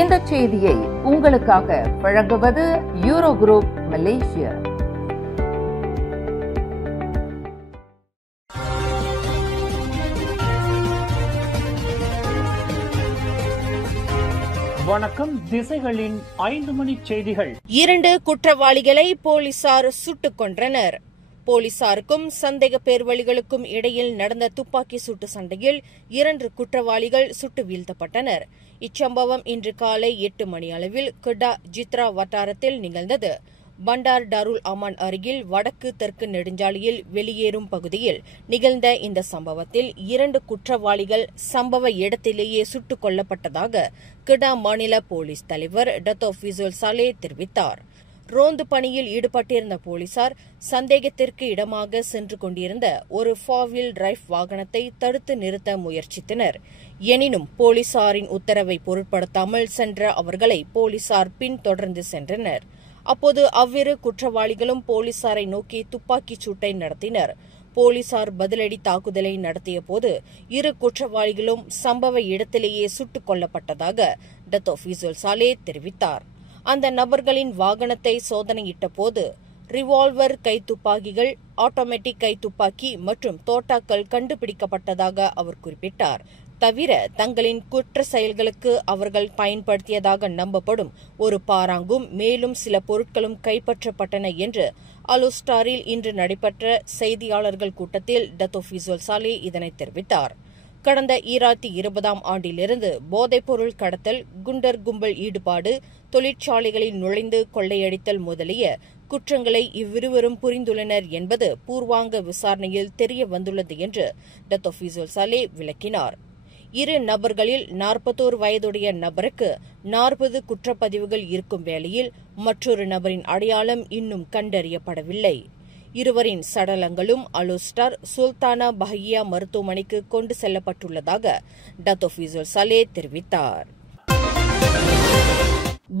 இந்த செய்தியை உங்களுக்காக வழங்குவது யூரோ குரூப் மலேசியா. வணக்கம். திசைகளின் 5 மணி செய்திகள். 2 குற்றவாளிகளை போலீசார் சுட்டுக் கொன்றனர். போலீசாருக்கும் சந்தேக பேர்வழிகளுக்கும் இடையில் நடந்த துப்பாக்கி சூட்டு சண்டையில் 2 குற்றவாளிகள் சுட்டு வீழ்த்தப்பட்டனர். இச்சம்பவம் இன்று காலை 8 மணி அளவில் கெடா ஜித்ரா வட்டாரத்தில் நிகழ்ந்தது. பண்டார் டாருல் அமான் அருகில் வடக்கு தெற்கு நெடுஞ்சாலையில் வெளியேறும் பகுதியில் நிகழ்ந்த இந்த சம்பவத்தில் 2 குற்றவாளிகள் சம்பவ இடத்திலேயே சுட்டுக் கொல்லப்பட்டதாக கெடா மாநில போலீஸ் தலைவர் டத்தோ ஃபிசோல் சாலே தெரிவித்தார். ரோந்து பணியில் ஈடுபட்டிருந்த போலீசார் சந்தேகத்திற்கு இடமாக சென்று கொண்டிருந்த ஒரு 4-wheel டிரைவ் வாகனத்தை தடுத்து நிறுத்த முயற்சித்தனர். எனினும் போலீசாரின் உத்தரவை பொருட்படுத்தாமல் சென்ற அவர்களை போலீசார் பின்தொடர்ந்து சென்றனர். அப்போது அவ்விரு குற்றவாளிகளும் போலீசாரை நோக்கி துப்பாக்கிச் சூட்டை நடத்தினர். போலீசார் பதிலடி தாக்குதலை நடத்திய போது 2 குற்றவாளிகளும் சம்பவ இடத்திலேயே சுட்டுக் கொல்லப்பட்டதாக டத்தோ ஃபிசோல் சாலே தெரிவித்தார். அந்த நபர்களின் வாகனத்தை சோதனையிட்ட போது ரிவால்வர் கைத்துப்பாக்கிகள், ஆட்டோமேட்டிக் கைத்துப்பாக்கி மற்றும் தோட்டாக்கள் கண்டுபிடிக்கப்பட்டதாக அவர் குறிப்பிட்டார். தவிர தங்களின் குற்ற செயல்களுக்கு அவர்கள் பயன்படுத்தியதாக நம்பப்படும் ஒரு பாராங்கும் மேலும் சில பொருட்களும் கைப்பற்றப்பட்டன என்று அலுஸ்டாரில் இன்று நடைபெற்ற செய்தியாளர்கள் கூட்டத்தில் டத்தோ ஃபிசோல் சாலே இதனை தெரிவித்தார். கடந்த 2020ஆம் ஆண்டிலிருந்து போதைப்பொருள் கடத்தல், குண்டர் கும்பல் ஈடுபாடு, தொழிற்சாலைகளில் நுழைந்து கொள்ளையடித்தல் முதலிய குற்றங்களை இவ்விருவரும் புரிந்துள்ளனர் என்பது பூர்வாங்க விசாரணையில் தெரிய வந்துள்ளது என்று டத்தோ ஃபிசோல் சாலே விளக்கினார். 2 நபர்களில் 41 வயதுடைய நபருக்கு 40 குற்றப்பதிவுகள் இருக்கும் வேளையில் மற்றொரு நபரின் அடையாளம் இன்னும் கண்டறியப்படவில்லை. இருவரின் சடலங்களும் அலுஸ்டார் சுல்தானா பஹியா மருத்துவமனைக்கு கொண்டு செல்லப்பட்டுள்ளதாக டத்தோ ஃபிசோல் சாலே தெரிவித்தார்.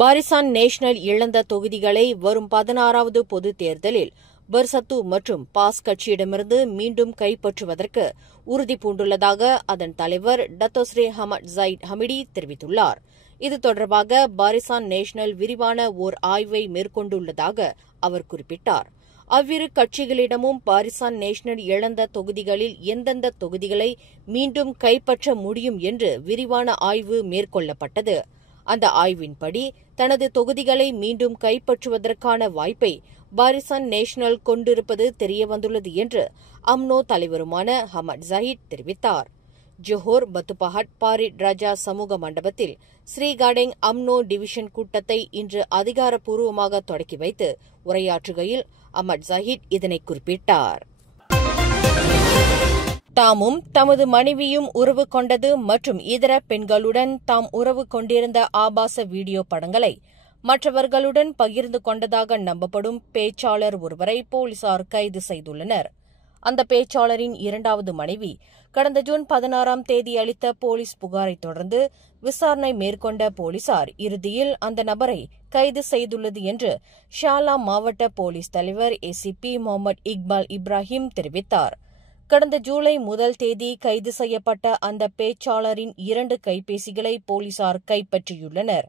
பாரிசான் நேஷனல் இழந்த தொகுதிகளை வரும் 16வது பொதுத் தேர்தலில் பர்சத்து மற்றும் பாஸ் கட்சியிடமிருந்து மீண்டும் கைப்பற்றுவதற்கு உறுதி பூண்டுள்ளதாக அதன் தலைவர் டத்தோஸ்ரே ஹமட் ஜயிட் ஹமிடி தெரிவித்துள்ளார். இது தொடர்பாக பாரிசான் நேஷனல் விரிவான ஓர் ஆய்வை மேற்கொண்டுள்ளதாக அவர் குறிப்பிட்டார். அவ்விரு கட்சிகளிடமும் பாரிசான் நேஷனல் இழந்த தொகுதிகளில் எந்தெந்த தொகுதிகளை மீண்டும் கைப்பற்ற முடியும் என்று விரிவான ஆய்வு மேற்கொள்ளப்பட்டது. அந்த ஆய்வின்படி தனது தொகுதிகளை மீண்டும் கைப்பற்றுவதற்கான வாய்ப்பை பாரிசான் நேஷனல் கொண்டிருப்பது தெரியவந்துள்ளது என்று அம்னோ தலைவருமான ஹமட் ஜஹிட் தெரிவித்தார். ஜோஹோர் பத்துபஹட் பாரிட் ராஜா சமூக மண்டபத்தில் ஸ்ரீகாடெங் அம்னோ டிவிஷன் கூட்டத்தை இன்று அதிகாரப்பூர்வமாக தொடக்கி வைத்து உரையாற்றுகையில் அமட் ஜஹிட் இதனை குறிப்பிட்டார். தாமும் தமது மனைவியும் உறவு கொண்டது மற்றும் இதர பெண்களுடன் தாம் உறவு கொண்டிருந்த ஆபாச வீடியோ படங்களை மற்றவர்களுடன் பகிர்ந்து கொண்டதாக நம்பப்படும் பேச்சாளர் ஒருவரை போலீசார் கைது செய்துள்ளனர். அந்த பேச்சாளரின் 2வது மனைவி கடந்த ஜூன் 16ஆம் தேதி அளித்த போலீஸ் புகாரை தொடர்ந்து விசாரணை மேற்கொண்ட போலீசார் இறுதியில் அந்த நபரை கைது செய்துள்ளது என்று ஷாலா மாவட்ட போலீஸ் தலைவர் ஏசிபி முகமது இக்பால் இப்ராஹிம் தெரிவித்தார். கடந்த ஜூலை 1 தேதி கைது செய்யப்பட்ட அந்த பேச்சாளரின் 2 கைபேசிகளை போலீசார் கைப்பற்றியுள்ளனர்.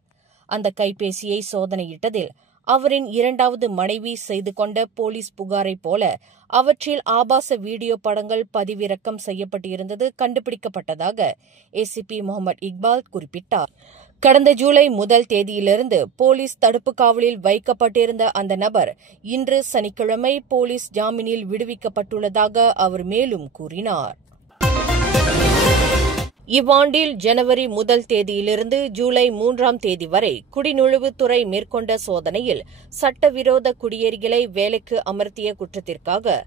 அந்த கைபேசியை சோதனையிட்டதில் அவரின் 2வது மனைவி செய்து கொண்ட போலீஸ் புகாரை போல அவற்றில் ஆபாச வீடியோ படங்கள் பதிவிறக்கம் செய்யப்பட்டிருந்தது கண்டுபிடிக்கப்பட்டதாக ஏசிபி முகமது இக்பால் குறிப்பிட்டார். கடந்த ஜூலை 1 தேதியிலிருந்து போலீஸ் தடுப்பு காவலில் வைக்கப்பட்டிருந்த அந்த நபர் இன்று சனிக்கிழமை போலீஸ் ஜாமீனில் விடுவிக்கப்பட்டுள்ளதாக அவர் மேலும் கூறினார். இவ்வாண்டில் ஜனவரி 1 தேதியிலிருந்து ஜூலை 3ஆம் தேதி வரை குடிநுழைவுத்துறை மேற்கொண்ட சோதனையில் சட்டவிரோத குடியேறிகளை வேலைக்கு அமர்த்திய குற்றத்திற்காக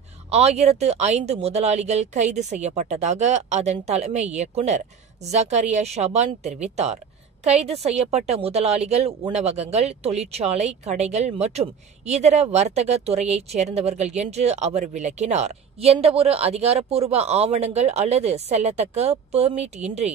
1005 முதலாளிகள் கைது செய்யப்பட்டதாக அதன் தலைமை இயக்குநர் ஜக்கரியா ஷபான் தெரிவித்தார். கைது செய்யப்பட்ட முதலாளிகள் உணவகங்கள், தொழிற்சாலை, கடைகள் மற்றும் இதர வர்த்தக துறையைச் சேர்ந்தவர்கள் என்று அவர் விளக்கினார். எந்தவொரு அதிகாரப்பூர்வ ஆவணங்கள் அல்லது செல்லத்தக்க பெர்மிட் இன்றி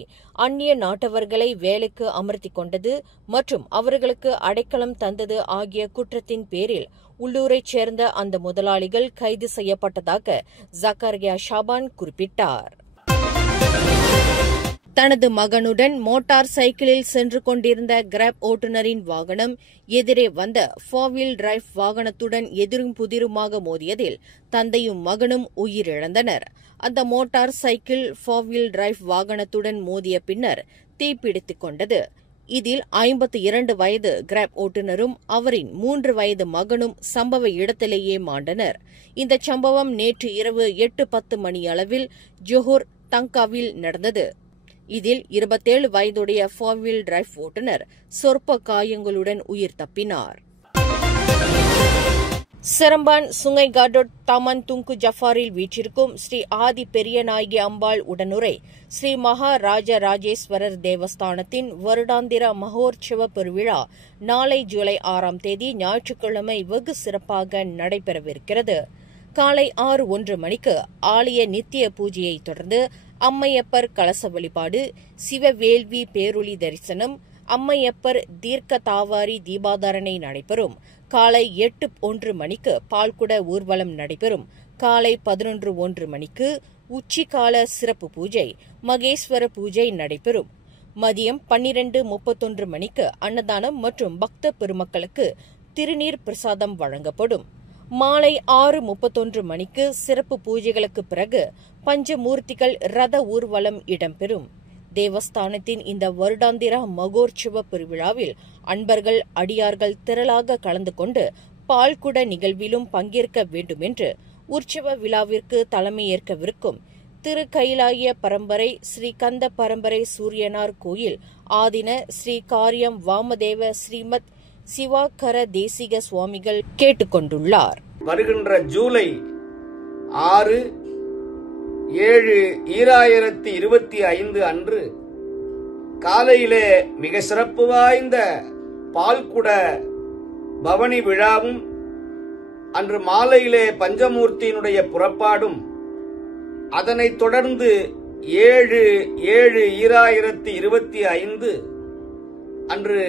அந்நிய நாட்டவர்களை வேலைக்கு அமர்த்திக் கொண்டது மற்றும் அவர்களுக்கு அடைக்கலம் தந்தது ஆகிய குற்றத்தின் பேரில் உள்ளூரைச் சேர்ந்த அந்த முதலாளிகள் கைது செய்யப்பட்டதாக ஜக்கரியா ஷபான் குறிப்பிட்டார். தனது மகனுடன் மோட்டார் சைக்கிளில் சென்று கொண்டிருந்த கிராப் ஓட்டுநரின் வாகனம் எதிரே வந்த 4-வீல் டிரைவ் வாகனத்துடன் எதிரும் புதிருமாக மோதியதில் தந்தையும் மகனும் உயிரிழந்தனர். அந்த மோட்டார் சைக்கிள் 4-வீல் டிரைவ் வாகனத்துடன் மோதிய பின்னர் தீப்பிடித்துக் கொண்டது. இதில் 52 வயது கிராப் ஓட்டுநரும் அவரின் 3 வயது மகனும் சம்பவ இடத்திலேயே மாண்டனர். இந்த சம்பவம் நேற்று இரவு 8:10 மணியளவில் ஜோஹர் தங்காவில் நடந்தது. இதில் 27 வயதுடைய 4-வீல் டிரைவ் ஓட்டுநர் சொற்ப காயங்களுடன் உயிர் தப்பினார். செரம்பான் சுங்கைகாடோட் தாமன் துங்கு ஜஃபாரில் வீற்றிருக்கும் ஸ்ரீ ஆதி பெரியநாயகி அம்பாள் உடனுரை ஸ்ரீ மகாராஜராஜேஸ்வரர் தேவஸ்தானத்தின் வருடாந்திர மகோற்சவ பெருவிழா நாளை ஜூலை 6ஆம் தேதி ஞாயிற்றுக்கிழமை வெகு சிறப்பாக நடைபெறவிருக்கிறது. காலை 6:01 மணிக்கு ஆலய நித்திய பூஜையை தொடர்ந்து அம்மையப்பர் கலச வழிபாடு, சிவவேள்வி பேரொளி தரிசனம், அம்மையப்பர் தீர்க்க தாவாரி தீபாதாரணை நடைபெறும். காலை 8:01 மணிக்கு பால்குட ஊர்வலம் நடைபெறும். காலை 11:01 மணிக்கு உச்சிகால சிறப்பு பூஜை, மகேஸ்வர பூஜை நடைபெறும். மதியம் 12:31 மணிக்கு அன்னதானம் மற்றும் பக்த பெருமக்களுக்கு திருநீர் பிரசாதம் வழங்கப்படும். மாலை 6:31 மணிக்கு சிறப்பு பூஜைகளுக்கு பிறகு பஞ்சமூர்த்திகள் ரத ஊர்வலம் இடம்பெறும். தேவஸ்தானத்தின் இந்த வருடாந்திர மகோற்சவ பெருவிழாவில் அன்பர்கள் அடியார்கள் திரளாக கலந்து கொண்டு பால்குட நிகழ்விலும் பங்கேற்க வேண்டும் என்று உற்சவ விழாவிற்கு தலைமையேற்கவிருக்கும் திரு கைலாய பரம்பரை ஸ்ரீ கந்த பரம்பரை சூரியனார் கோயில் ஆதின ஸ்ரீ காரியம் வாமதேவ ஸ்ரீமத் சிவாகர தேசிக சுவாமிகள் கேட்டுக் கொண்டுள்ளார். வருகின்ற ஜூலை 6, 7, 2025 அன்று காலையிலே மிக சிறப்பு வாய்ந்த பால்குட பவனி விழாவும், அன்று மாலையிலே பஞ்சமூர்த்தியினுடைய புறப்பாடும், அதனைத் தொடர்ந்து 7/7/2025 அன்று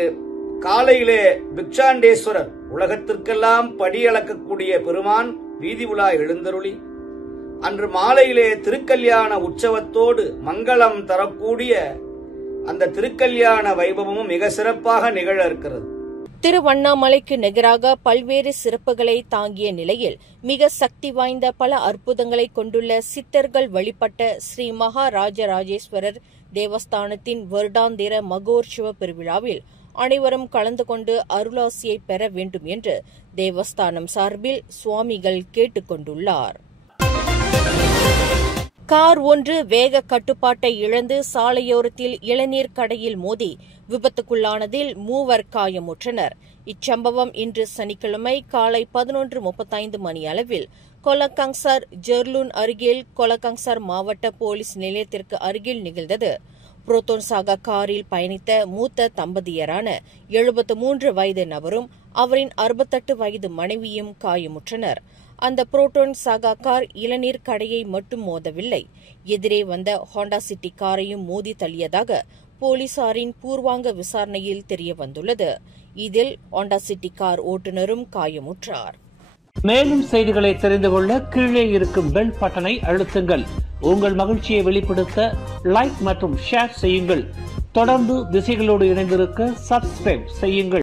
காலையிலே பிக்ஷாண்டேஸ்வரர் உலகத்திற்கெல்லாம் படியளக்கக்கூடிய பெருமான் வீதி உலா எழுந்தருளி, அன்று மாலையிலே திருக்கல்யாண உற்சவத்தோடு மங்களம் தரக்கூடிய அந்த திருக்கல்யாண வைபவமும் மிக சிறப்பாக நிகழ இருக்கிறது. திருவண்ணாமலைக்கு நிகராக பல்வேறு சிறப்புகளை தாங்கிய நிலையில் மிக சக்தி வாய்ந்த பல அற்புதங்களை கொண்டுள்ள சித்தர்கள் வழிபட்ட ஸ்ரீ மகாராஜராஜேஸ்வரர் தேவஸ்தானத்தின் வருடாந்திர மகோற்சவ பெருவிழாவில் அனைவரும் கலந்து கொண்டு அருளாசியை பெற வேண்டும் என்று தேவஸ்தானம் சார்பில் சுவாமிகள் கேட்டுக் கொண்டுள்ளார். கார் ஒன்று வேக கட்டுப்பாட்டை இழந்து சாலையோரத்தில் இளநீர் கடையில் மோதி விபத்துக்குள்ளானதில் 3 காயமுற்றனர். இச்சம்பவம் இன்று சனிக்கிழமை காலை 11:35 மணியளவில் கொலக்கங்சார் ஜெர்லூன் அருகில் கொலக்கங்சார் மாவட்ட போலீஸ் நிலையத்திற்கு அருகில் நிகழ்ந்தது. புரோட்டோன் சாகா காரில் பயணித்த மூத்த தம்பதியரான 73 வயது நபரும் அவரின் 68 வயது மனைவியும் காயமுற்றனர். அந்த புரோட்டோன் சாகா கார் இளநீர் கடையை மட்டும் மோதவில்லை, எதிரே வந்த ஹோண்டா சிட்டி காரையும் மோதி தள்ளியதாக போலீசாரின் பூர்வாங்க விசாரணையில் தெரியவந்துள்ளது. இதில் ஹோண்டா சிட்டி கார் ஓட்டுநரும் காயமுற்றார். மேலும் செய்திகளை தெரிந்து கொள்ள கீழே இருக்கும் பெல் பட்டனை அழுத்துங்கள். உங்கள் மகிழ்ச்சியை வெளிப்படுத்த லைக் மற்றும் ஷேர் செய்யுங்கள். தொடர்ந்து திசைகளோடு இணைந்திருக்க சப்ஸ்கிரைப் செய்யுங்கள்.